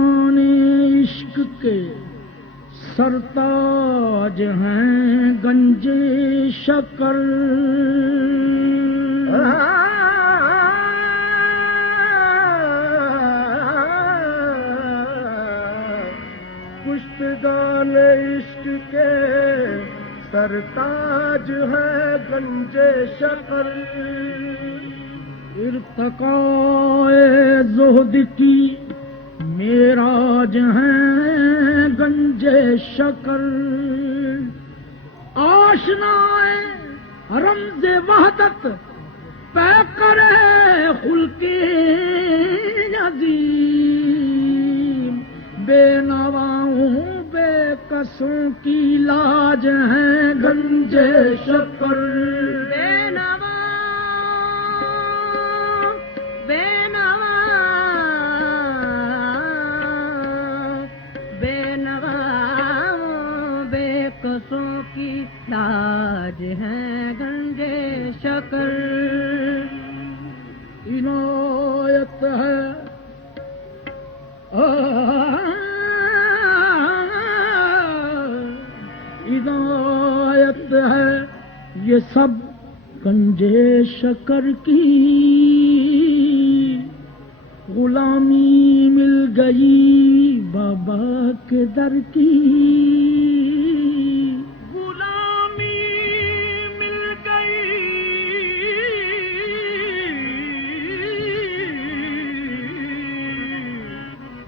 दरियाने इश्क के सरताज हैं गंजे शकर। पुश्तगान इश्क के सरताज है गंजे शकर। इर्तकाए ज़ुहद की मेराज हैं गंजे शकर। आशनाए रमज़े वहदत पैकर खुल्के अज़ीम। बेनवाओं बेकसों की लाज हैं गंजे शकर। बेकसों की लाज हैं गंजे शकर। इनायत है इनायत है ये सब गंजे शकर की। गुलामी मिल गई बाबा के दर की। गुलामी मिल गई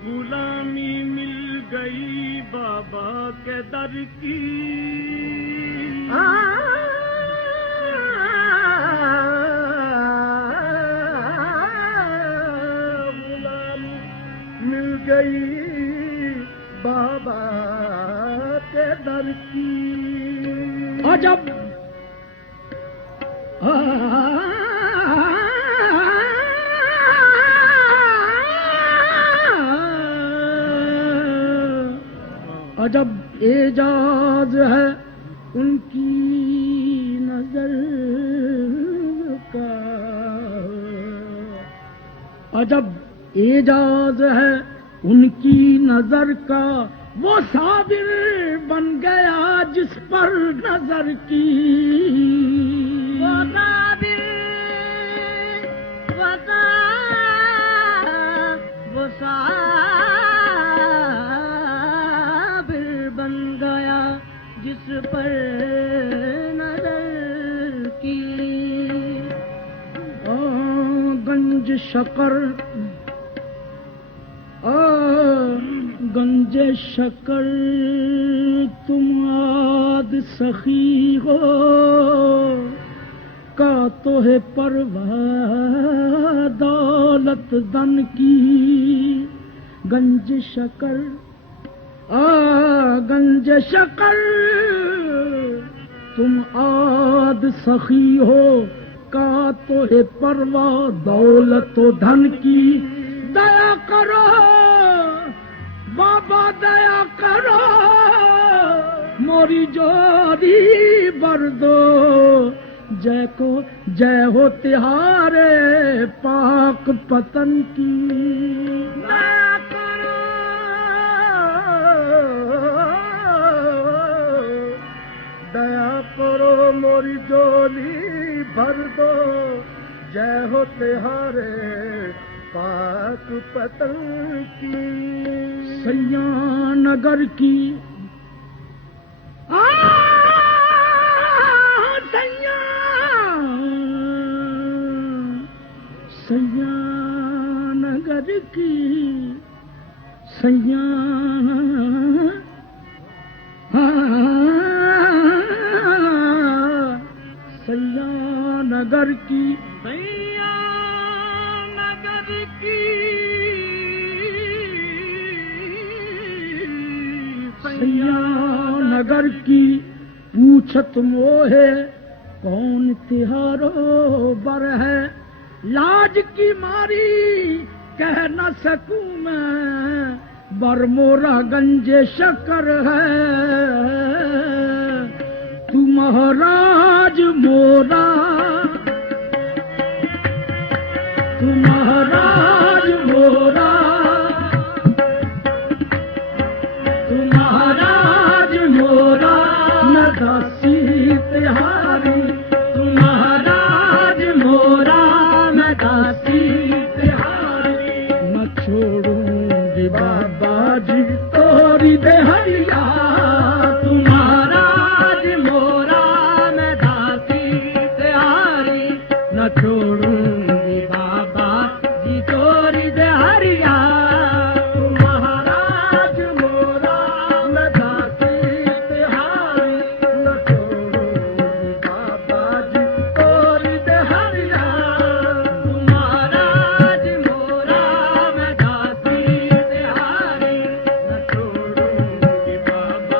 गुलामी मिल गई बाबा के दर की। मिल गई बाबा के दर की। अजब अजब एजाज है उनकी नजर का। अजब एजाज है उनकी नजर का। वो साबिर बन गया जिस पर नजर की। वो साबिर बन गया जिस पर नजर की। गंज शकर गंजे शकर तुम आद सखी हो का तो है परवाह दौलत दन की। गंज शकर गंज शकर तुम आद सखी हो का तो है परवाह दौलत धन की। दया करो बाबा दया करो मोरी जोरी बर दो। जय को जय हो तिहारे पाक पतन की। दया करो दया करो मोरी जोली भर दो। जय हो तिहारे पाक पतन की। सैया नगर की सैया सैया नगर की सैया सैया नगर की सैया नगर की सैया नगर की पूछत मोहे कौन तिहारो बर है। लाज की मारी कह न सकूं मैं बर मोरा गंजे शकर है। तू महाराज मोरा तू महाराज मोरा बाबा जी तोरी देहरिया तुम्हारा जी मोरा मैं दासी त्यारी न छोड़ूंगी बाबा जी तोरी देहरिया महाराज मोरा मैं दासी तिहारी न छोड़ूंगी बाबा जी तोरी देहरिया महाराज मोरा मैं दासी त्यारी न छोड़ूंगी बाबा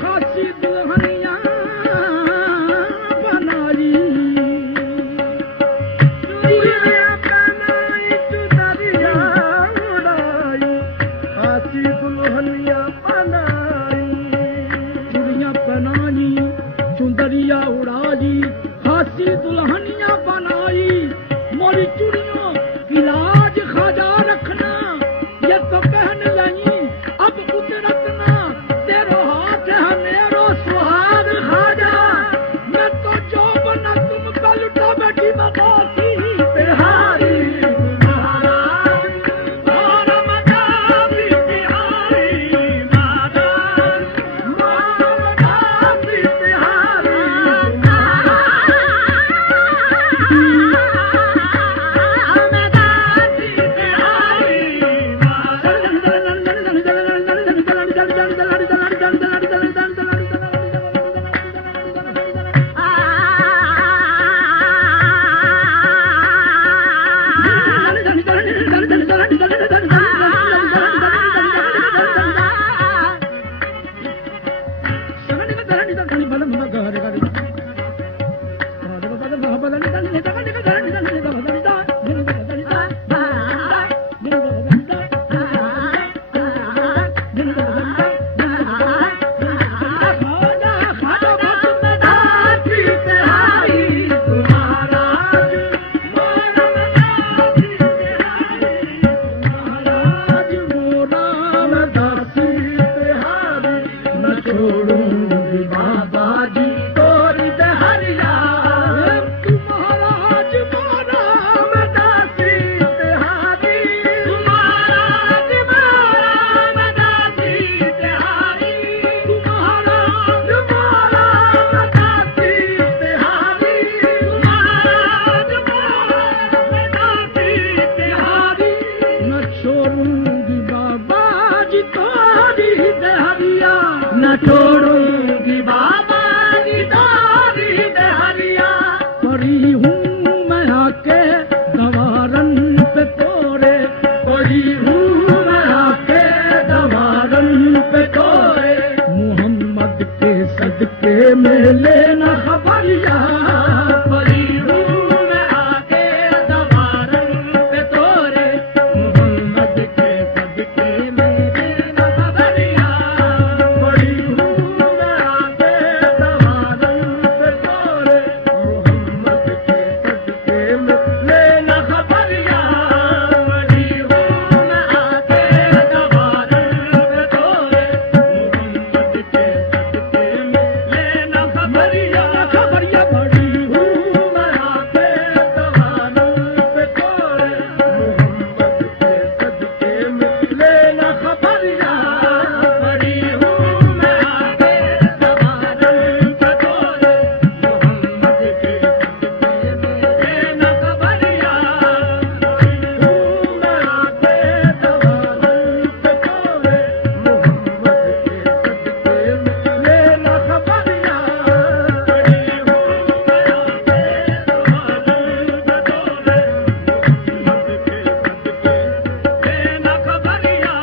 खासी दुल्हनिया बनाई चूड़िया बनाई चुनरिया उड़ाई खासी दुल्हनिया बनाई चूड़ियां बनाई चुंदरिया उड़ाई खासी दुल्हनिया बनाई मोरी चूड़ियों की लाज खाजा रखना ये तो पहन लगी अब कुदरत ना तेरो हाथ है मेरो सुहाग खाजा मैं तो जो बना तुम पर लुटा बैठी मदासी बिहारी महाराज और मदासी बिहारी महाराज मदासी बिहारी छोड़ूंगी बाबा की दारी दहरिया पड़ी हूँ मैं आके दवारन पे तोरे पड़ी हूँ मैं आके दवारन पे तोरे मोहम्मद के सदके में लेना खबरिया पड़ी हूँ मैं आके दवारन पे तोरे मोहम्मद के सदके में लेना खबरिया पड़ी हूँ मैं आके दवारन पे तोरे मोहम्मद के सदके में लेना खबरिया पड़ी हूँ मैं आके दवारन पे तोरे मोहम्मद के सदके में लेना खबरिया खबरिया पड़ी हूँ मैं आके दवारन पे तोरे मोहम्मद के सदके में लेना खबरिया पड़ी हूँ मैं आके दवारन पे तोरे मोहम्मद के सदके में लेना खबरिया पड़ी हूँ मैं आके दवारन पे तोरे मोहम्मद के सदके में लेना खबरिया पड़ी हूँ मैं आके दवारन पे तोरे मोहम्मद के सदके लेना खबरिया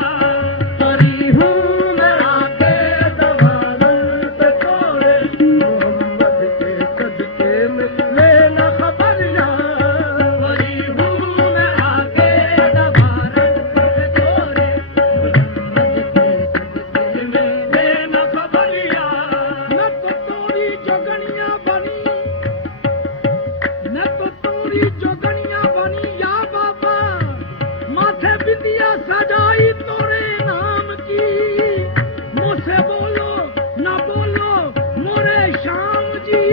पड़ी हूँ मैं आके दवारन पे तोरे मोहम्मद के सदके में लेना खबरिया पड़ी हूँ मैं आके दवारन पे तोरे मोहम्मद के सदके में लेना खबरिया मैं तो तोरी जोगनिया बनी मैं तो तोरी जोगनिया बनी या बाबा माथे बिंदिया सजाई तोरे नाम की मुझसे बोलो ना बोलो मोरे श्याम जी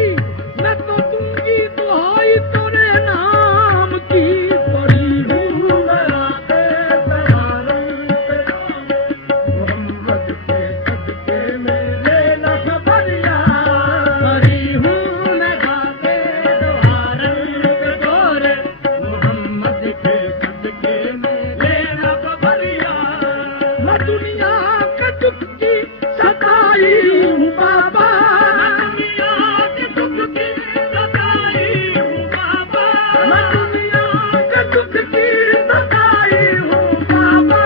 मैं तो दूंगी दुहाई तोरे नाम की पड़ी हूँ मैं आके दवारन पे मोहम्मद के सदके में लेना खबरिया पड़ी हूँ मैं आके दवारन पे तोरे मोहम्मद के सदके में लेना खबरिया मैं दुनिया के दुख की सताई हूँ बाबा दुनिया के दुख की सताई हूँ बाबा मैं दुनिया के दुख की सताई हूँ बाबा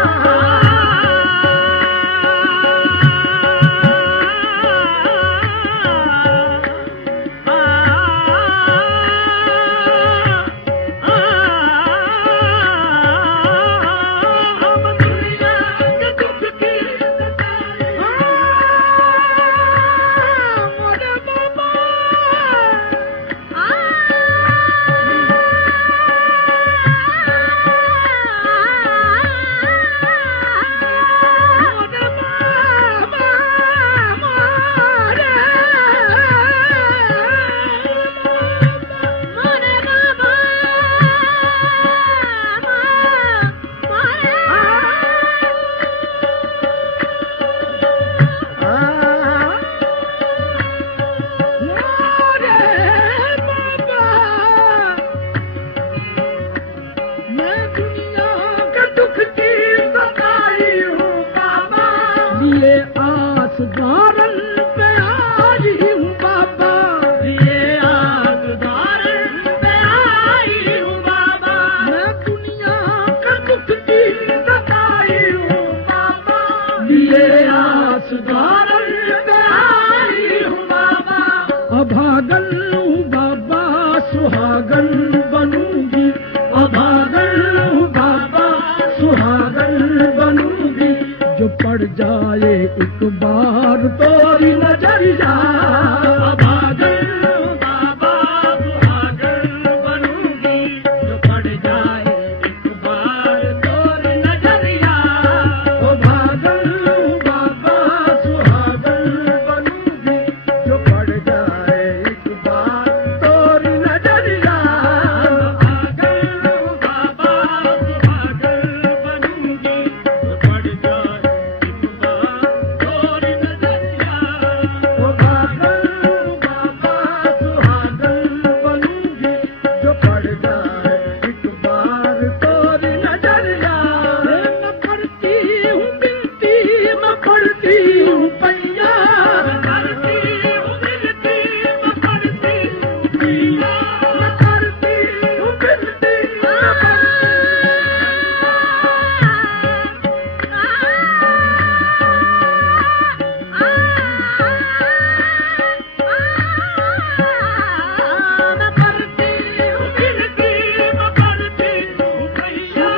लिए आस द्वारन पे आई हूँ बाबा, लिए आसदारन पे आई हूँ बाबा, मैं दुनिया का दुख की सताई हूँ बाबा, लिए आस द्वारन पे आई हूँ बाबा, अभागन हूँ बाबा सुहागन बनूंगी, अभागन हूँ बाबा सुहागन बनूंगी, जो पड़ जाए एक बार तोरी नजरिया, अभागन बाबा सुहागन बनूंगी, जो पड़ जाए एक बार तोर नजरिया, अभागन हूँ बाबा सुहागन बनूंगी, जो पड़ जाए एक बार तोरी नजरिया, अभागन बाबा सुहागन बनूंगी, जो पड़ जाए एक बार तोर नजरिया, अभागन हूँ बाबा सुहागन बनूंगी, जो पड़ जाए एक बार तोरी नजरिया, मैं करती हूँ बिनती, मैं पढ़ती हूँ पैया, करती हूँ बिनती, मैं पढ़ती हूँ पिया, मैं करती हूँ बिनती, मैं बिनती, मैं पढ़ती हूँ भैया,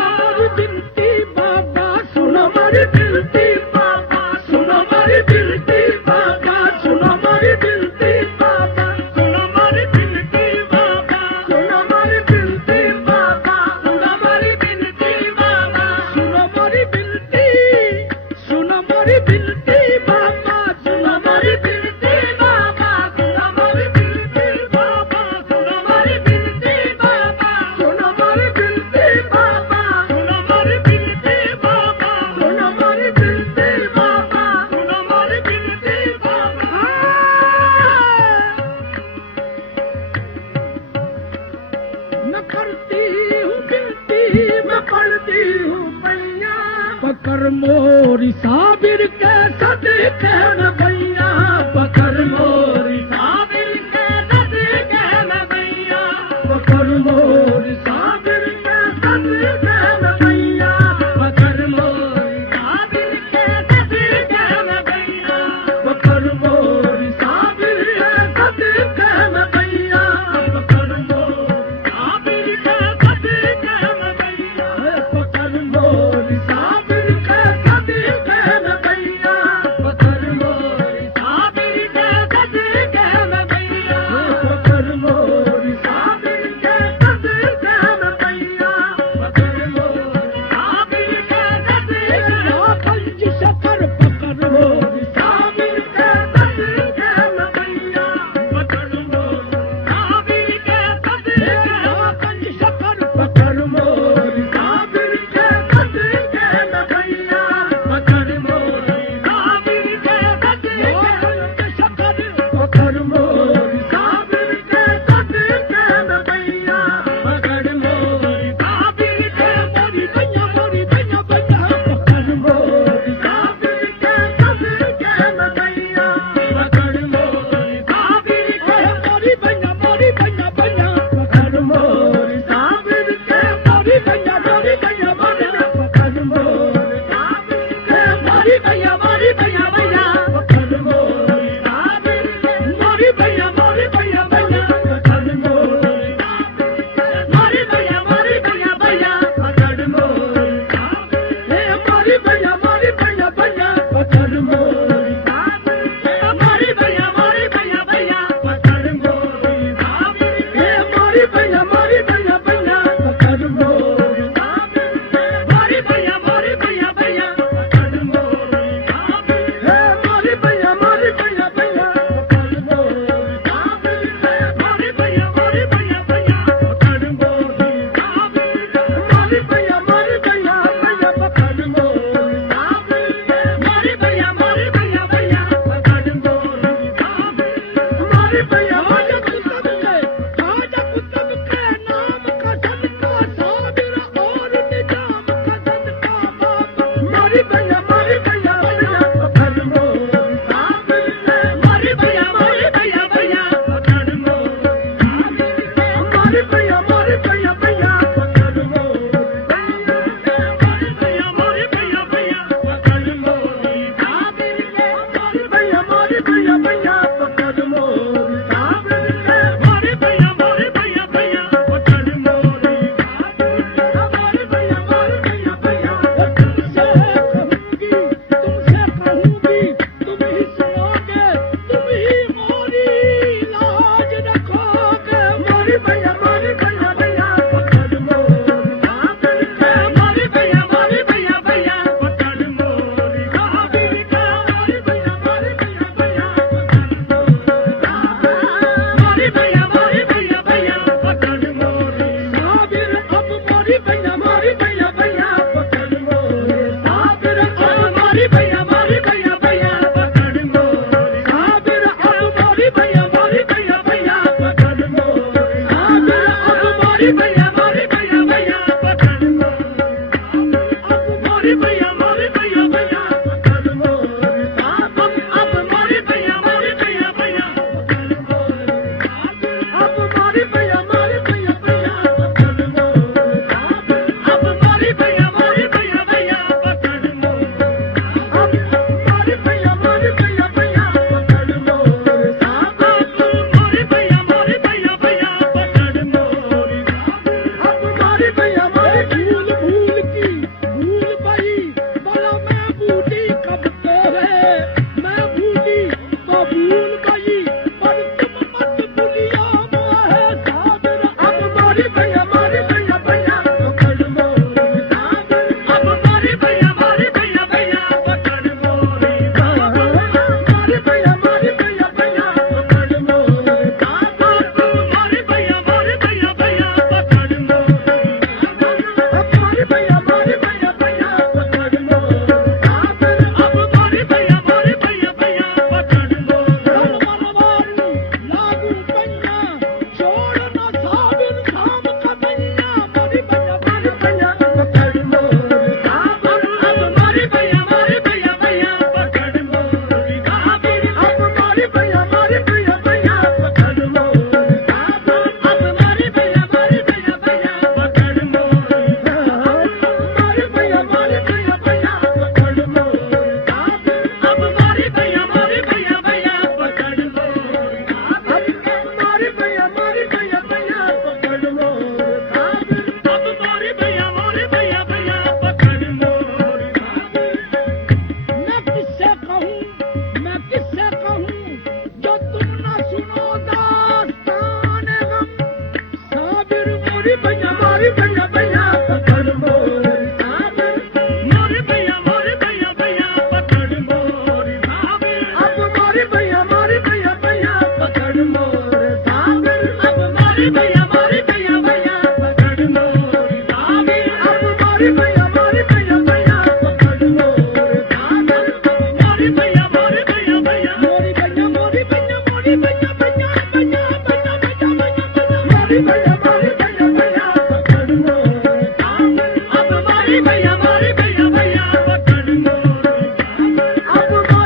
बिनती बाबा सुनो मेरी बिनती बाबा, सुनो मेरी बिनती बाबा, सुनो मेरी बिनती बाबा, सुनो मेरी बिनती बाबा, सुनो मेरी बिनती बाबा, सुनो मेरी बिनती बाबा, सुनो मेरी बिनती, सुनो मेरी बिनती बाबा, सुनो मेरी बिनती बाबा, सुनो मेरी बिनती बाबा, सुनो मेरी बिनती बाबा, सुनो मेरी बिनती बाबा, सुनो मेरी बिनती बाबा, सुनो मेरी बिनती बाबा, सुनो मेरी बिनती बाबा, मैं करती हूँ बिनती, मैं पढ़ती हूँ पैया, पकड़ मोरी साबिर के सदके न भैया, पकड़ मोरी साबिर के सदके में भैया, पकड़ मोरी साबिर के सदके न भैया, पकड़ मोरी साबिर के सदके में भैया, पकड़ मोरी साबिर के सदके न भैया, पकड़ मोरी साबिर के सदके में भैया, पकड़ मोरी साबिर के सदके न भैया, पकड़ मोरी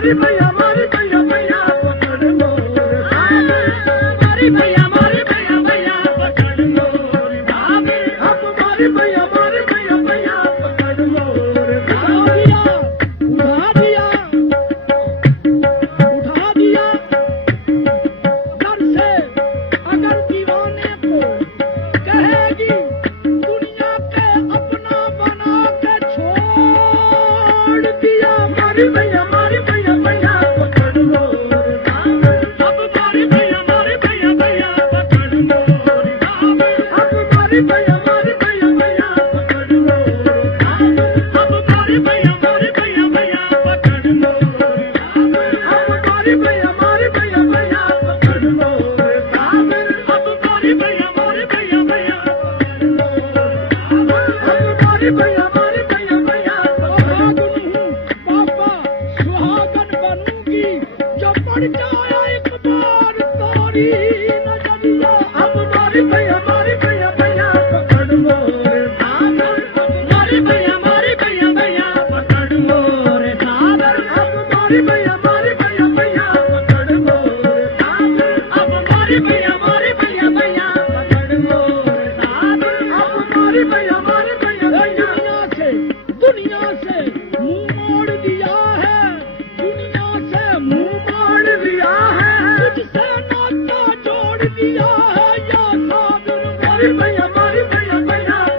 मारी भैया मारी भैया भैया पकड़ मोर मारी भैया भैया पकड़ मोर अब मारी भैया भैया पकड़ मोर उठा दिया घर से अगर दीवाने को कहेगी दुनिया के अपना बना के छोड़ दिया मारी भैया भैया पकड़ मोर अब मारी भैया भैया पकड़ मोर अब मारी भैया भैया पकड़ मोर अब मारी भैया भैया पकड़ मोर अब मारी भैया भैया पकड़ मोर अब मारी भैया भैया पकड़ मोर अब मारी भैया भैया पापा सुहागन बनूंगी जो पड़ जाए एक बार तोरी नजरिया अब मारी भैया भैया पकड़ मोर मारी भैया भैया पकड़ मोर अब मारी भैया भैया पकड़ मोर अब मारी भैया भैया पकड़ मोर अब मारी भैया दुनिया से मुंह मोड़ दिया है दुनिया से मुंह मोड़ दिया है तुझसे नाता जोड़ दिया है या साबिर मारी भैया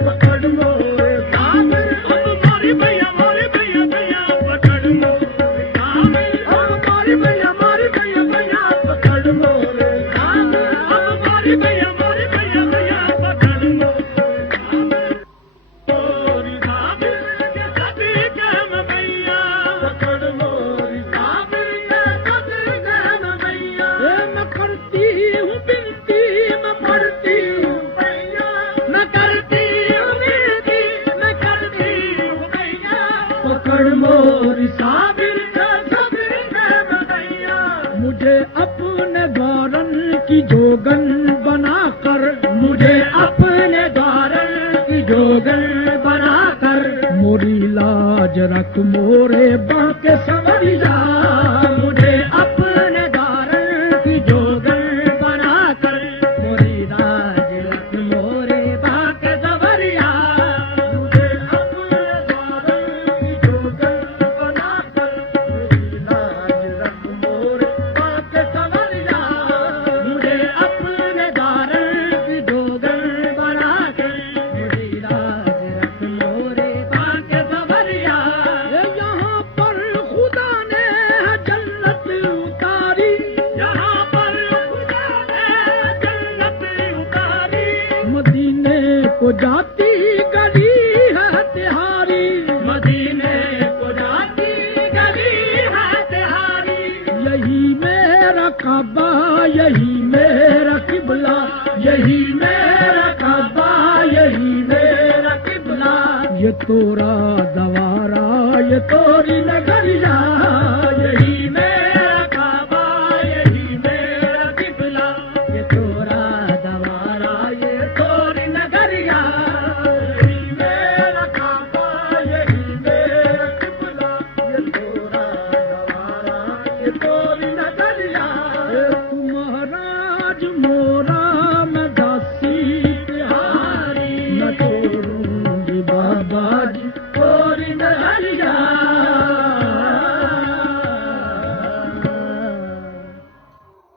पकड़ मोर अब मारी भैया भैया पकड़ मोर अब मारी भैया भैया पकड़ मोर अब मारी भैया भैया पकड़ मोर मुझे अपने गारन की जोगन बनाकर मुझे अपने गारन की जोगन बनाकर मोरी लाज रख मोरे बाके संवरिया मुझे अपने गारन की जोगन बनाकर मोरी लाज रख मोरे बाके संवरिया मुझे अपने गारन की जोगन बनाकर मोरी लाज रख मोरे बाके संवरिया मुझे अपने गारन की जोगन बनाकर मोरी लाज रख मोरे बाके संवरिया यहाँ पर खुदा ने जन्नत उतारी यहाँ पर खुदा ने जन्नत उतारी मदीने को जाती गली है तिहारी मदीने को जाती गली है तिहारी यही मेरा काबा यही मेरा किबला यही मेरा काबा यही मेरा किबला ये तोरा दवारा ये तोरी नगरिया